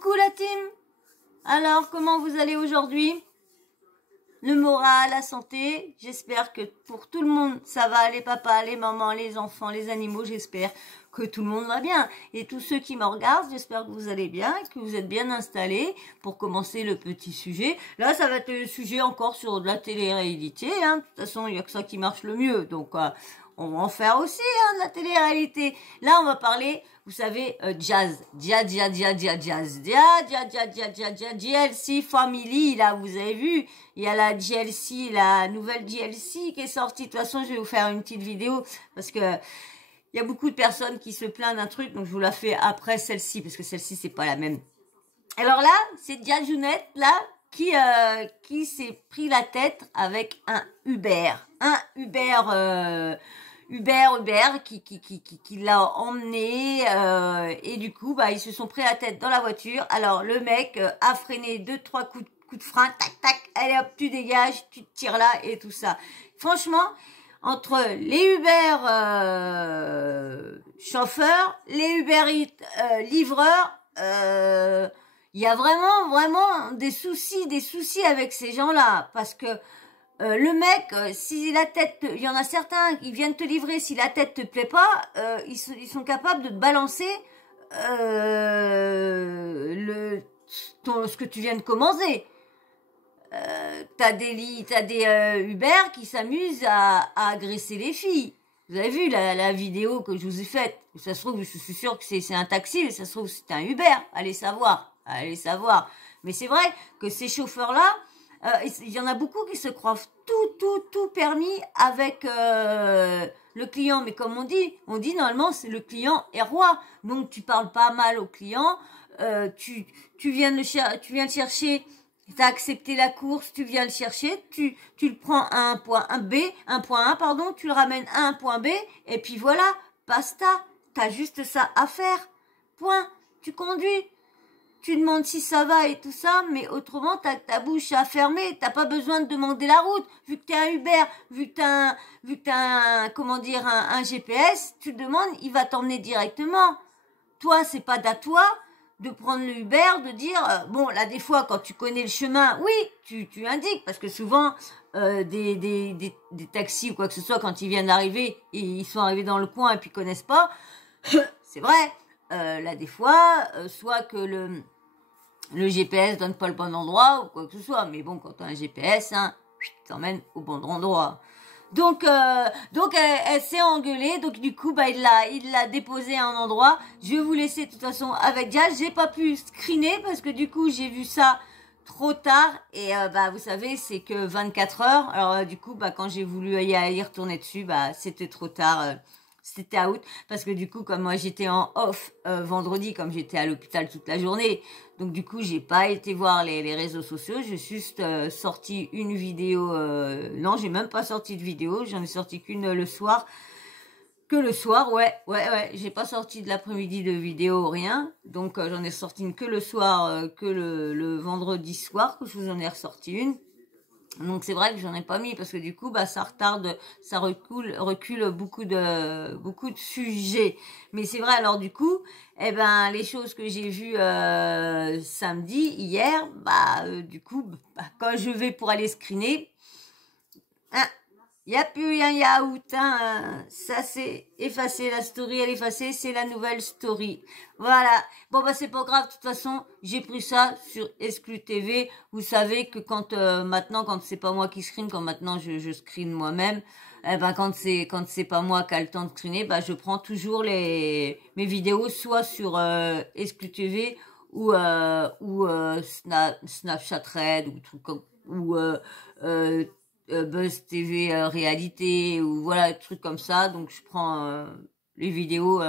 Coucou la team. Alors, comment vous allez aujourd'hui? Le moral, la santé, j'espère que pour tout le monde, ça va, les papas, les mamans, les enfants, les animaux, j'espère que tout le monde va bien. Et tous ceux qui me regardent, j'espère que vous allez bien, que vous êtes bien installés pour commencer le petit sujet. Là, ça va être le sujet encore sur de la télé-réalité, hein. De toute façon, il n'y a que ça qui marche le mieux, donc on va en faire aussi, hein, de la télé-réalité. Là, on va parler, vous savez, jazz. JLC Family, là, vous avez vu, il y a la JLC, la nouvelle JLC qui est sortie. De toute façon, je vais vous faire une petite vidéo parce que il y a beaucoup de personnes qui se plaignent d'un truc, donc je vous la fais après celle-ci, parce que celle-ci, c'est pas la même. Alors là, c'est Jazounette, là, qui s'est pris la tête avec un Uber. Un Uber qui l'a emmené et du coup bah ils se sont pris la tête dans la voiture. Alors le mec a freiné 2-3 coups de frein, tac tac, allez hop tu dégages, tu te tires là et tout ça. Franchement, entre les Uber chauffeurs, les Uber Eats livreurs, il y a vraiment des soucis avec ces gens-là parce que le mec, si la tête, il y en a certains qui viennent te livrer, si la tête te plaît pas, ils sont capables de te balancer ce que tu viens de commander. T'as des Uber qui s'amusent à agresser les filles. Vous avez vu la vidéo que je vous ai faite. Ça se trouve, je suis sûre que c'est un taxi, mais ça se trouve c'est un Uber. Allez savoir. Mais c'est vrai que ces chauffeurs-là, il y en a beaucoup qui se croient tout permis avec le client. Mais comme on dit normalement, c'est le client est roi. Donc tu parles pas mal au client. Tu viens le chercher. T'as accepté la course, tu viens le chercher, tu le prends à un point A, pardon, tu le ramènes à un point B, et puis voilà, basta. T'as juste ça à faire. Point. Tu conduis. Tu demandes si ça va et tout ça, mais autrement, t'as ta bouche à fermer, t'as pas besoin de demander la route. Vu que t'es un Uber, vu que t'as un GPS, tu le demandes, il va t'emmener directement. Toi, c'est pas d'à toi de prendre le Uber, de dire, bon, là, des fois, quand tu connais le chemin, oui, tu indiques, parce que souvent, des taxis ou quoi que ce soit, quand ils viennent d'arriver, et ils sont arrivés dans le coin et puis ils connaissent pas, c'est vrai. Là des fois, soit que le GPS donne pas le bon endroit ou quoi que ce soit, mais bon, quand tu as un GPS, hein, t'emmène au bon endroit. Donc elle s'est engueulée, donc du coup bah il l'a déposé à un endroit. Je vais vous laisser de toute façon avec Jazz. J'ai pas pu screener parce que du coup j'ai vu ça trop tard et bah vous savez c'est que 24 heures. Alors du coup bah quand j'ai voulu y retourner dessus, bah c'était trop tard. C'était out parce que du coup comme moi j'étais en off vendredi, comme j'étais à l'hôpital toute la journée, donc du coup j'ai pas été voir les réseaux sociaux. J'ai juste sorti une vidéo, non j'ai même pas sorti de vidéo, j'en ai sorti qu'une le soir, ouais, j'ai pas sorti de l'après-midi de vidéo, rien, donc j'en ai sorti une que le soir, que le vendredi soir que je vous en ai ressorti une. Donc c'est vrai que j'en ai pas mis parce que du coup bah ça retarde, ça recule beaucoup de sujets. Mais c'est vrai, alors du coup, eh ben les choses que j'ai vues samedi, hier, du coup bah, quand je vais pour aller screener, hein, il n'y a plus un yaourt, hein, ça c'est effacé, la story elle est effacée, c'est la nouvelle story. Voilà. Bon bah c'est pas grave, de toute façon, j'ai pris ça sur Exclu TV. Vous savez que quand maintenant quand c'est pas moi qui screen, quand maintenant je screen moi-même, quand c'est pas moi qui a le temps de screener, bah je prends toujours mes vidéos soit sur Exclu TV ou Snapchat Red ou truc comme Buzz TV réalité ou voilà des trucs comme ça, donc je prends les vidéos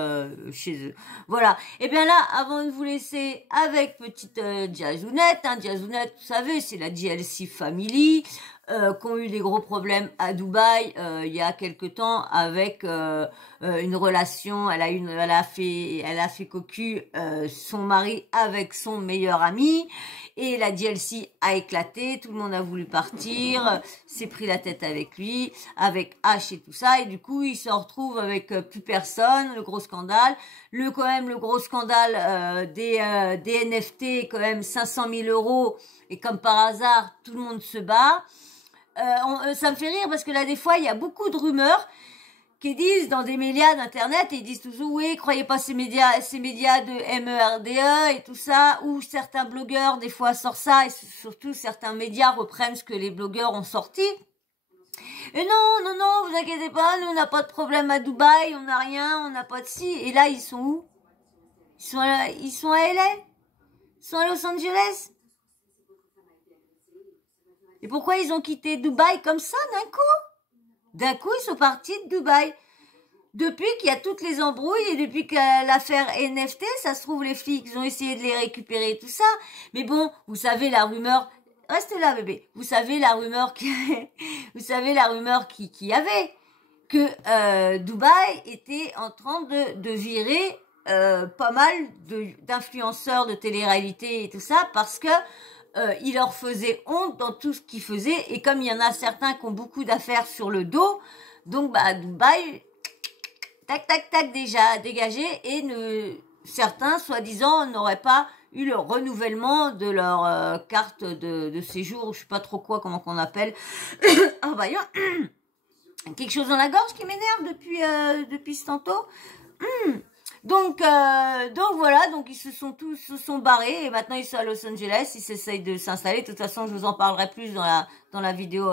chez eux. Voilà. Et bien là, avant de vous laisser avec petite Jazounette, hein, Jazounette, vous savez, c'est la JLC Family. qui ont eu des gros problèmes à Dubaï il y a quelque temps avec une relation. Elle a fait cocu son mari avec son meilleur ami et la DLC a éclaté. Tout le monde a voulu partir, s'est pris la tête avec lui, avec H et tout ça, et du coup il se retrouve avec plus personne. Le gros scandale, le gros scandale des NFT, quand même 500 000 euros, et comme par hasard tout le monde se bat. Ça me fait rire parce que là, des fois, il y a beaucoup de rumeurs qui disent dans des médias d'internet, et ils disent toujours oui, croyez pas ces médias de MERDE et tout ça, ou certains blogueurs des fois sortent ça, et surtout certains médias reprennent ce que les blogueurs ont sorti. Et non, vous inquiétez pas, nous on n'a pas de problème à Dubaï, on n'a rien, on n'a pas de ci. Et là, ils sont où? Ils sont à LA? Ils sont à Los Angeles? Et pourquoi ils ont quitté Dubaï comme ça d'un coup? D'un coup, ils sont partis de Dubaï. Depuis qu'il y a toutes les embrouilles et depuis que l'affaire NFT, ça se trouve, les flics, ils ont essayé de les récupérer et tout ça. Mais bon, vous savez la rumeur... Reste là, bébé. Vous savez la rumeur qu'il y avait. Que Dubaï était en train de virer pas mal d'influenceurs de télé-réalité et tout ça parce que il leur faisait honte dans tout ce qu'ils faisaient, et comme il y en a certains qui ont beaucoup d'affaires sur le dos, donc bah Dubaï, tac déjà dégagé, et certains soi-disant n'auraient pas eu le renouvellement de leur carte de séjour, je sais pas trop quoi, comment qu'on appelle. Ah bah quelque chose dans la gorge qui m'énerve depuis ce tantôt. Donc voilà, donc ils se sont barrés, et maintenant ils sont à Los Angeles, ils s'essayent de s'installer. De toute façon, je vous en parlerai plus dans la vidéo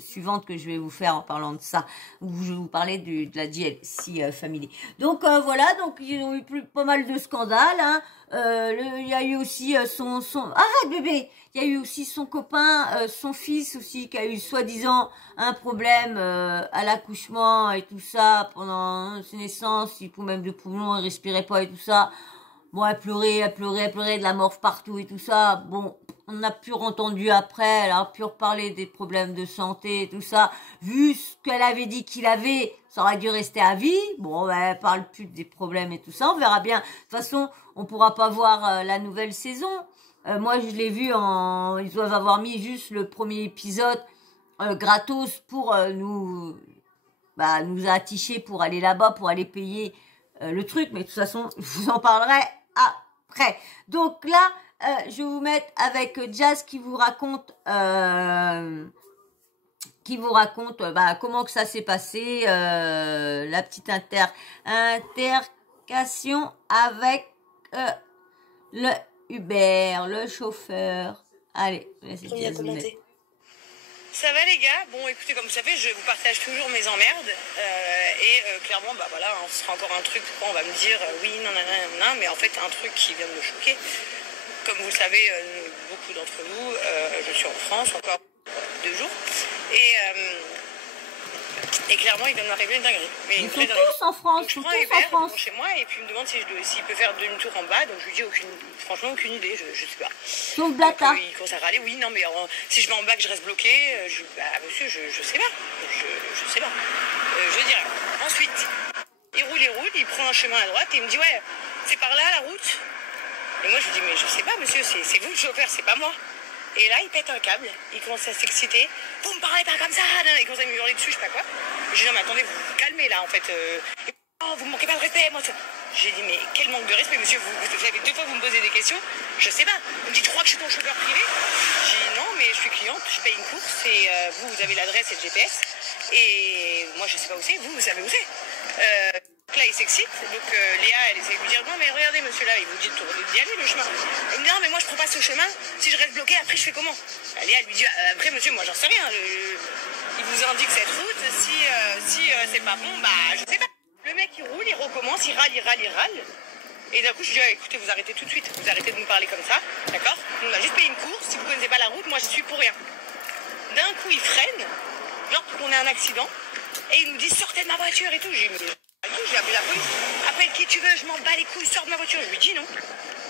suivante que je vais vous faire en parlant de ça, où je vais vous parler de la DLC Family. Donc voilà, donc ils ont eu pas mal de scandales, hein. Il y a eu aussi arrête bébé, il y a eu aussi son copain, son fils aussi, qui a eu soi-disant un problème à l'accouchement et tout ça pendant ses naissances, il pouvait même de poumons, il respirait pas et tout ça. Bon, elle pleurait, de la morve partout et tout ça. Bon, on a pu entendu après, elle a pu reparler des problèmes de santé et tout ça. Vu ce qu'elle avait dit qu'il avait, ça aurait dû rester à vie. Bon, elle parle plus des problèmes et tout ça, on verra bien. De toute façon, on pourra pas voir la nouvelle saison. Moi, je l'ai vu ils doivent avoir mis juste le premier épisode gratos pour nous atticher pour aller là-bas, pour aller payer le truc. Mais de toute façon, je vous en parlerai après. Donc là, je vais vous mettre avec Jazz qui vous raconte comment que ça s'est passé, la petite intercation avec le Uber, le chauffeur. Allez, laissez Jazz commenter. Ça va les gars? Bon écoutez, comme vous savez, je vous partage toujours mes emmerdes clairement bah voilà, ce sera encore un truc pourquoi on va me dire oui, non, mais en fait un truc qui vient de me choquer. Comme vous le savez, beaucoup d'entre vous, je suis en France encore 2 jours et clairement il vient de m'arriver une dinguerie. Mais ils sont tous en France, donc, je prends un Uber chez moi et puis il me demande s'il peut faire demi-tour en bas, donc je lui dis franchement aucune idée, je sais pas. Sauf Blata. Il commence à râler, oui, non mais si je vais en bas que je reste bloqué, monsieur, je sais pas, je sais pas, je dirais. Ensuite, il roule, il prend un chemin à droite et il me dit ouais, c'est par là la route. Et moi je lui dis mais je sais pas monsieur, c'est vous le chauffeur, c'est pas moi. Et là, il pète un câble, il commence à s'exciter. Vous me parlez pas comme ça, il commence à me hurler dessus, je sais pas quoi. J'ai dit non mais attendez, vous vous calmez là en fait. Vous me manquez pas de respect, moi. J'ai dit mais quel manque de respect, monsieur, vous avez 2 fois vous me posez des questions, je sais pas. Il me dit tu crois que je suis ton chauffeur privé? J'ai dit non mais je suis cliente, je paye une course et vous avez l'adresse et le GPS. Et moi je sais pas où c'est, vous savez où c'est. Là il s'excite, donc Léa elle essaie de lui dire non mais regardez monsieur là, il vous dit d'y aller le chemin. Elle me dit non mais moi je prends pas ce chemin, si je reste bloqué après je fais comment? Léa elle lui dit après monsieur moi j'en sais rien, il vous indique cette route, si c'est pas bon bah je sais pas. Le mec il roule, il recommence, il râle. Et d'un coup je lui dis écoutez vous arrêtez tout de suite, vous arrêtez de me parler comme ça, d'accord? On a juste payé une course, si vous connaissez pas la route, moi je suis pour rien. D'un coup il freine, genre qu'on ait un accident, et il nous dit sortez de ma voiture et tout. J'ai appelé la police. Appelle qui tu veux, je m'en bats les couilles, sors de ma voiture. Je lui dis non.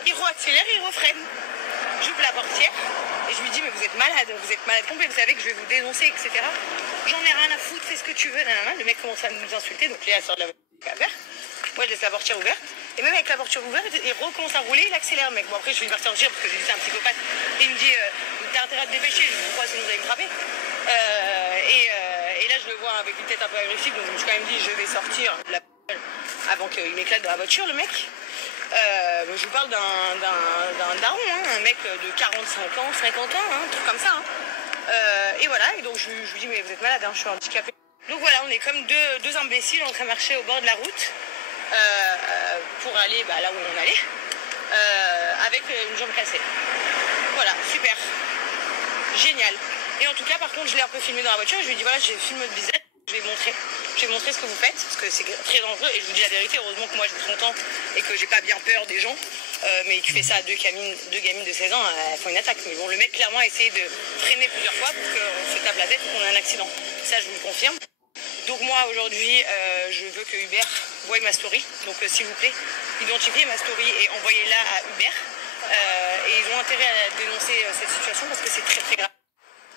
Il re-accélère, il refreine. j'ouvre la portière et je lui dis mais vous êtes malade complet, vous savez que je vais vous dénoncer, etc. J'en ai rien à foutre, fais ce que tu veux, nanana. Le mec commence à nous insulter, donc Léa sort de la voiture. Moi je laisse la portière ouverte. Et même avec la portière ouverte, il recommence à rouler, il accélère, mec. Bon, après, je vais partir en tir parce que j'ai dit c'est un psychopathe. Et il me dit, t'as intérêt à te dépêcher. Je lui dis, pourquoi ça nous allait me frapper et là, je le vois avec une tête un peu agressive, donc je me suis quand même dit, je vais sortir de la avant qu'il m'éclate dans la voiture, le mec. Je vous parle d'un daron, hein, un mec de 45 ans, 50 ans, hein, un truc comme ça. Hein. Et voilà, et donc je lui dis, mais vous êtes malade, hein, je suis handicapée. Donc voilà, on est comme deux imbéciles en train de marcher au bord de la route pour aller là où on allait, avec une jambe cassée. Voilà, super, génial. Et en tout cas, par contre, je l'ai un peu filmé dans la voiture, je lui ai dit, voilà, j'ai filmé votre visage, je vais montrer ce que vous faites, parce que c'est très dangereux, et je vous dis la vérité, heureusement que moi j'ai 30 ans et que j'ai pas bien peur des gens, mais tu fais ça à deux gamines de 16 ans, elles font une attaque. Mais bon, le mec clairement a essayé de freiner plusieurs fois pour qu'on se tape la tête et qu'on ait un accident. Ça, je vous le confirme. Donc moi, aujourd'hui, je veux que Hubert voie ma story. Donc s'il vous plaît, identifiez ma story et envoyez-la à Hubert. Et ils ont intérêt à dénoncer cette situation parce que c'est très très grave.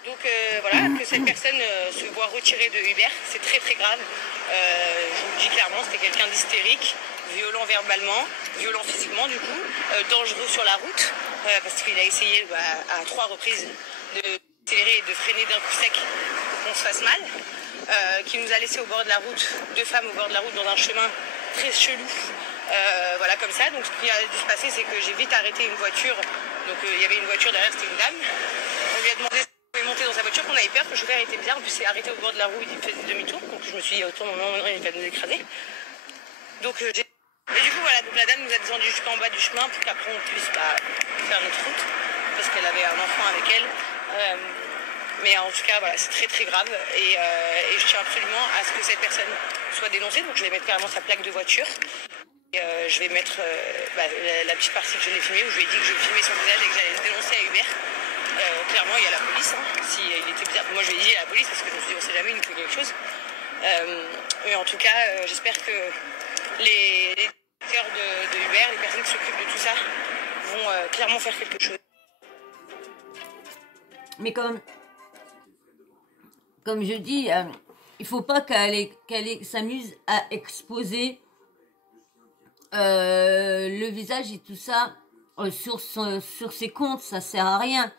Donc voilà, que cette personne se voit retirée de Hubert, c'est très très grave. Je vous le dis clairement, c'était quelqu'un d'hystérique, violent verbalement, violent physiquement du coup, dangereux sur la route, parce qu'il a essayé à 3 reprises d'accélérer et de freiner d'un coup sec pour qu'on se fasse mal, qui nous a laissé au bord de la route, 2 femmes au bord de la route dans un chemin très chelou. Voilà comme ça, donc ce qui a dû se passer, c'est que j'ai vite arrêté une voiture, donc il y avait une voiture derrière, c'était une dame, on lui a demandé de monter dans sa voiture, qu'on avait peur, que le chauffeur était bien, en plus il s'est arrêté au bord de la route, il faisait demi-tour, donc je me suis dit autant moment il va nous écraser. Donc et du coup voilà, donc la dame nous a descendu jusqu'en bas du chemin pour qu'après on puisse faire notre route, parce qu'elle avait un enfant avec elle. Mais en tout cas voilà, c'est très très grave et je tiens absolument à ce que cette personne soit dénoncée, donc je vais mettre carrément sa plaque de voiture. Et, je vais mettre la petite partie que je l'ai filmée où je lui ai dit que je filmais son visage et que j'allais le dénoncer à Hubert. Clairement il y a la police, hein, si il était bizarre. Moi je lui ai dit à la police parce que je me suis dit on sait jamais, il nous faut quelque chose. Mais en tout cas j'espère que les directeurs de Hubert, les personnes qui s'occupent de tout ça vont clairement faire quelque chose. Mais comme je dis, il faut pas qu'elle s'amuse à exposer le visage et tout ça sur ses comptes, ça sert à rien.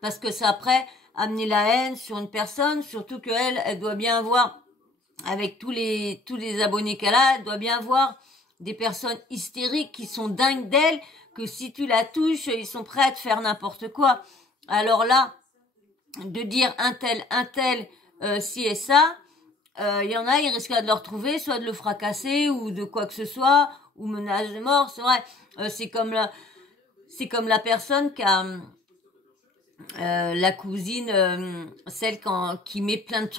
Parce que ça après amener la haine sur une personne, surtout qu'elle, elle doit bien voir, avec tous les abonnés qu'elle a, elle doit bien voir des personnes hystériques qui sont dingues d'elle, que si tu la touches, ils sont prêts à te faire n'importe quoi. Alors là, de dire un tel, ci et ça, il y en a, ils risquent de le retrouver, soit de le fracasser ou de quoi que ce soit, ou menace de mort. C'est vrai, c'est comme la personne qui a la cousine, celle qui met plein de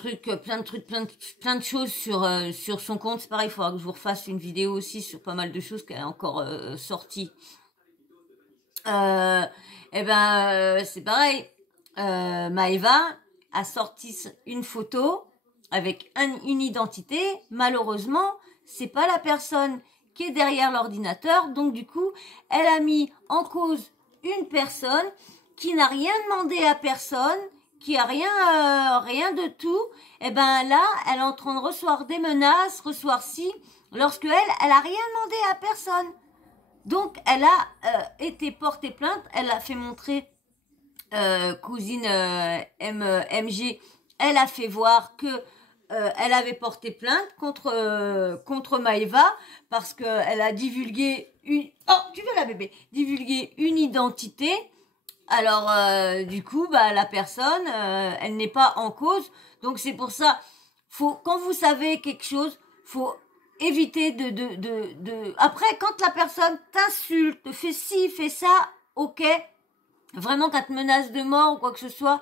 choses sur son compte. C'est pareil, il faudra que je vous refasse une vidéo aussi sur pas mal de choses qu'elle a encore sorties. C'est pareil. Maëva a sorti une photo avec une identité. Malheureusement, c'est pas la personne qui est derrière l'ordinateur. Donc du coup, elle a mis en cause une personne qui n'a rien demandé à personne, qui a rien de tout. Et là, elle est en train de recevoir des menaces, lorsque elle a rien demandé à personne. Donc, elle a été portée plainte. Elle a fait montrer cousine MG. Elle a fait voir que elle avait porté plainte contre Maëva parce que elle a divulgué divulgué une identité. Alors du coup la personne elle n'est pas en cause. Donc c'est pour ça quand vous savez quelque chose, faut éviter de après quand la personne t'insulte, te fait ci, fait ça, OK. Vraiment quand te menace de mort ou quoi que ce soit,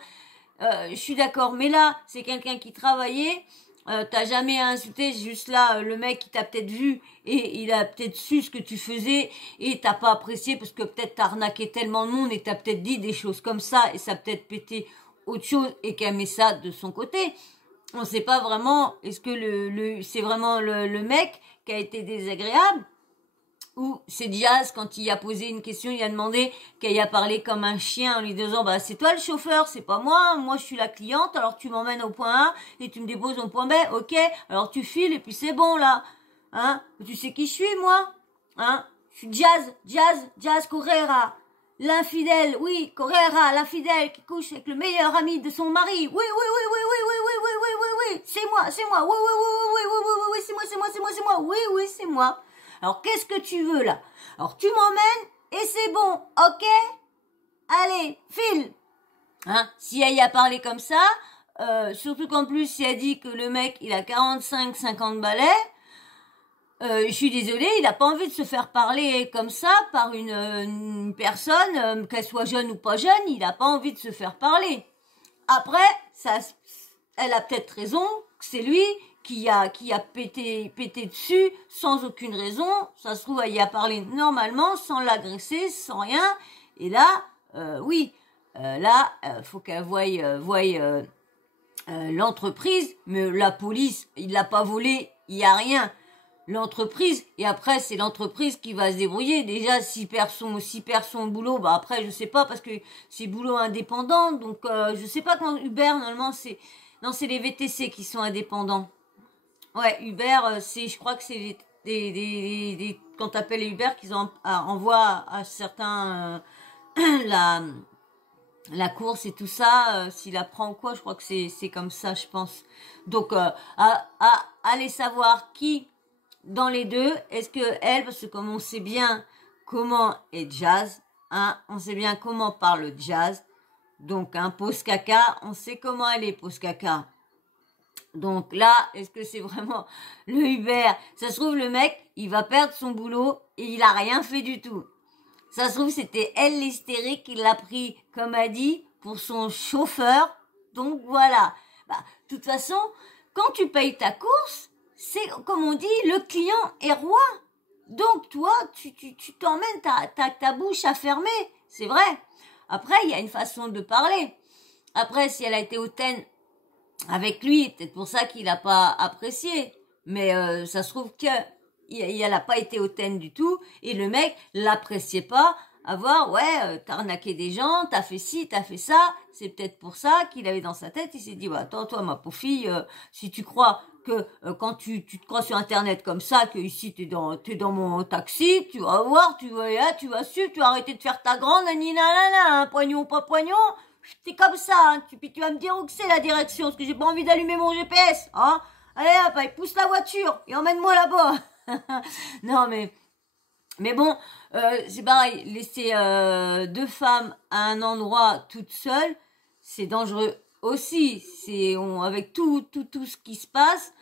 je suis d'accord, mais là, c'est quelqu'un qui travaillait, t'as jamais insulté, juste là, le mec, il t'a peut-être vu et il a peut-être su ce que tu faisais et t'as pas apprécié parce que peut-être t'as arnaqué tellement de monde et t'as peut-être dit des choses comme ça et ça a peut-être pété autre chose et qu'elle met ça de son côté. On sait pas vraiment, est-ce que c'est vraiment le mec qui a été désagréable Ou c'est Jazz, quand il a posé une question, il a demandé qu'elle a parlé comme un chien en lui disant, bah, c'est toi le chauffeur, c'est pas moi je suis la cliente, alors tu m'emmènes au point A et tu me déposes au point B, ok, alors tu files et puis c'est bon, là. Hein? Tu sais qui je suis, moi? Hein? Je suis Jazz Correa. L'infidèle, oui, Correa, l'infidèle qui couche avec le meilleur ami de son mari. Oui, c'est moi. Oui, c'est moi. Oui, c'est moi. Alors, qu'est-ce que tu veux, là? Alors, tu m'emmènes et c'est bon, ok? Allez, file. Hein? Si elle y a parlé comme ça, surtout qu'en plus, si elle dit que le mec, il a 45-50 balais, je suis désolée, il n'a pas envie de se faire parler comme ça par une personne, qu'elle soit jeune ou pas jeune, il n'a pas envie de se faire parler. Après, elle a peut-être raison, c'est lui qui a pété dessus sans aucune raison. Ça se trouve, elle y a parlé normalement, sans l'agresser, sans rien. Et là, oui, là, faut qu'elle voie l'entreprise, mais la police, il l'a pas volé, il y a rien. L'entreprise, et après c'est l'entreprise qui va se débrouiller. Déjà s'il perd son boulot, bah après je sais pas, parce que c'est boulot indépendant, donc je sais pas quand Uber, normalement c'est les VTC qui sont indépendants. Ouais, Uber, je crois que c'est quand t'appelles les Uber qu'ils envoient à certains la course et tout ça, s'il la prend ou quoi, je crois que c'est comme ça, je pense. Donc allez savoir qui dans les deux, est-ce que elle, parce que comme on sait bien comment est Jazz, hein, on sait bien comment parle Jazz, donc pause caca, on sait comment elle est pause caca. Donc là, est-ce que c'est vraiment le Uber? Ça se trouve, le mec, il va perdre son boulot et il a rien fait du tout. Ça se trouve, c'était elle l'hystérique qui l'a pris, comme a dit, pour son chauffeur. Donc voilà. Bah, de toute façon, quand tu payes ta course, c'est, comme on dit, le client est roi. Donc, toi, tu t'emmènes ta bouche à fermer. C'est vrai. Après, il y a une façon de parler. Après, si elle a été hautaine avec lui, peut-être pour ça qu'il n'a pas apprécié. Mais ça se trouve que elle n'a pas été hautaine du tout. Et le mec l'appréciait pas. T'as arnaqué des gens, t'as fait ci, t'as fait ça. C'est peut-être pour ça qu'il avait dans sa tête, il s'est dit, attends, toi, ma pauvre fille, si tu crois que quand tu te crois sur Internet comme ça, que ici t'es dans mon taxi, tu vas voir, tu vas suivre, tu vas arrêter de faire ta grande, poignon, pas poignon, t'es comme ça, hein, puis tu vas me dire où que c'est la direction, parce que j'ai pas envie d'allumer mon GPS, hein. Allez hop, pousse la voiture et emmène-moi là-bas. Non mais bon, c'est pareil, laisser deux femmes à un endroit toutes seules, c'est dangereux aussi. Avec tout ce qui se passe,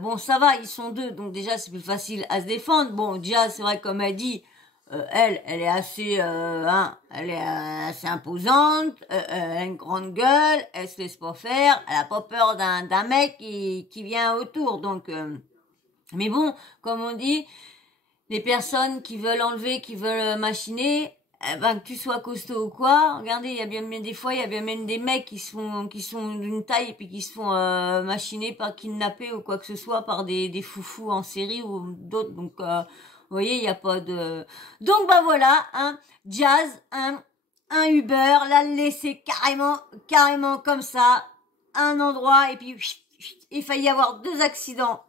bon ça va, ils sont deux, donc déjà c'est plus facile à se défendre. Bon, déjà c'est vrai comme elle dit, elle est assez, elle est assez imposante, elle a une grande gueule, elle se laisse pas faire, elle a pas peur d'un mec qui vient autour, donc. Mais bon, comme on dit. Les personnes qui veulent enlever, qui veulent machiner, que tu sois costaud ou quoi, regardez, il y a bien des fois, il y a bien même des mecs qui sont d'une taille et puis qui se font machiner, par kidnapper ou quoi que ce soit par des foufous en série ou d'autres. Donc, vous voyez, il n'y a pas de... Donc, voilà, Jazz, un Uber, l'a laissé carrément comme ça, un endroit, et puis il faillit y avoir 2 accidents.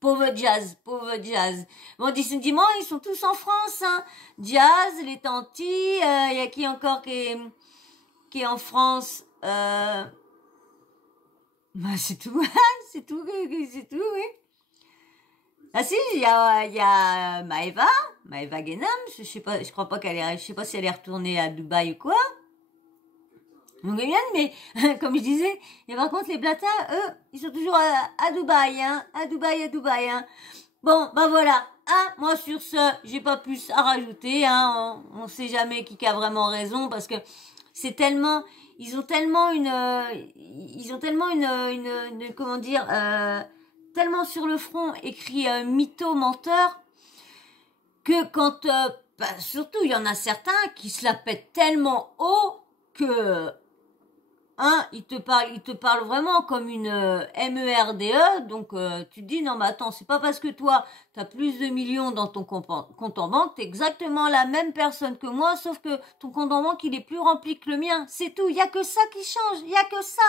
Pauvre Jazz. Bon, dis-moi, ils sont tous en France, hein. Jazz, les tantis, y a qui encore qui est en France, bah, c'est tout, c'est tout, oui. Ah si, il y a Maëva Guénam, je crois pas je sais pas si elle est retournée à Dubaï ou quoi. Donc bien, mais comme je disais, et par contre les Blata, eux, ils sont toujours à Dubaï, hein, à Dubaï, hein. Bon, voilà, hein, moi sur ce, j'ai pas plus à rajouter, hein, on sait jamais qui a vraiment raison, parce que c'est tellement, ils ont tellement une comment dire, tellement sur le front écrit mytho, menteur, que quand, surtout il y en a certains qui se la pètent tellement haut que il te parle vraiment comme une MERDE, donc tu te dis non mais attends, c'est pas parce que toi t'as plus de millions dans ton compte en banque, t'es exactement la même personne que moi, sauf que ton compte en banque il est plus rempli que le mien, c'est tout, il y a que ça qui change, il y a que ça.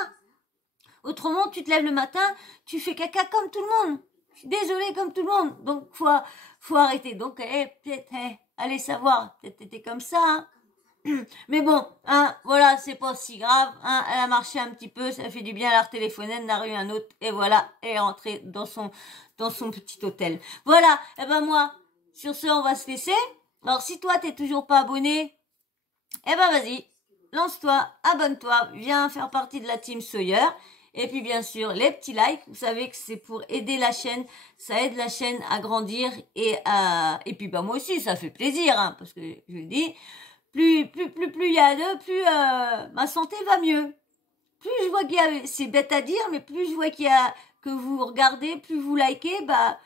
Autrement, tu te lèves le matin, tu fais caca comme tout le monde. Je suis désolée comme tout le monde, donc faut arrêter. Donc peut-être allez savoir, peut-être t'étais comme ça. Hein. Mais bon, hein, voilà, c'est pas si grave. Hein, elle a marché un petit peu, ça fait du bien, elle a retéléphoné, elle en a eu un autre, et voilà, elle est rentrée dans son petit hôtel. Voilà, et ben moi, sur ce, on va se laisser. Alors si toi, t'es toujours pas abonné, eh ben vas-y, lance-toi, abonne-toi, viens faire partie de la team Sawyer. Et puis bien sûr, les petits likes, vous savez que c'est pour aider la chaîne, ça aide la chaîne à grandir et puis bah moi aussi, ça fait plaisir, hein, parce que je le dis, plus il y a de, plus ma santé va mieux. Plus je vois qu'il y a, c'est bête à dire, mais plus je vois qu'il y a que vous regardez, plus vous likez, bah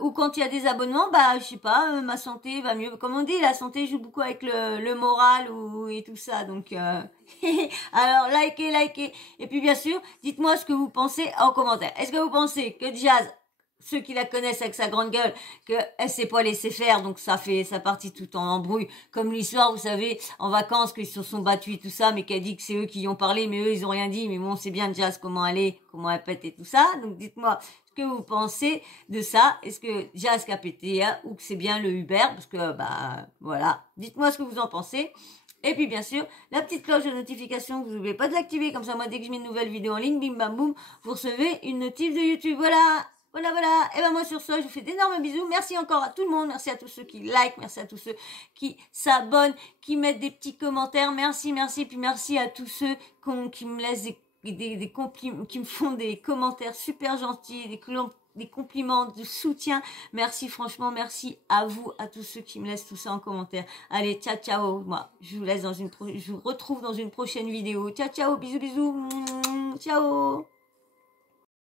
ou quand il y a des abonnements, bah je sais pas, ma santé va mieux. Comme on dit, la santé joue beaucoup avec le moral et tout ça. Donc alors likez. Et puis bien sûr, dites-moi ce que vous pensez en commentaire. Est-ce que vous pensez que Jazz, ceux qui la connaissent avec sa grande gueule, qu'elle s'est pas laissé faire, donc ça fait sa partie tout en embrouille, comme l'histoire, vous savez, en vacances, qu'ils se sont battus et tout ça, mais qu'elle dit que c'est eux qui y ont parlé, mais eux, ils ont rien dit, mais bon, c'est bien Jazz, comment elle est, comment elle pète et tout ça, donc dites-moi ce que vous pensez de ça, est-ce que Jazz a pété, hein, ou que c'est bien le Uber, parce que, bah, voilà, dites-moi ce que vous en pensez. Et puis bien sûr, la petite cloche de notification, vous n'oubliez pas de l'activer, comme ça moi dès que je mets une nouvelle vidéo en ligne, bim bam boum, vous recevez une notif de YouTube. Voilà. Et ben moi sur ce, je vous fais d'énormes bisous. Merci encore à tout le monde. Merci à tous ceux qui like. Merci à tous ceux qui s'abonnent, qui mettent des petits commentaires. Merci. Puis merci à tous ceux qui me laissent des compliments, qui me font des commentaires super gentils, des compliments de soutien. Merci franchement, merci à vous, à tous ceux qui me laissent tout ça en commentaire. Allez, ciao. Moi, je vous retrouve dans une prochaine vidéo. Ciao, bisous. Ciao.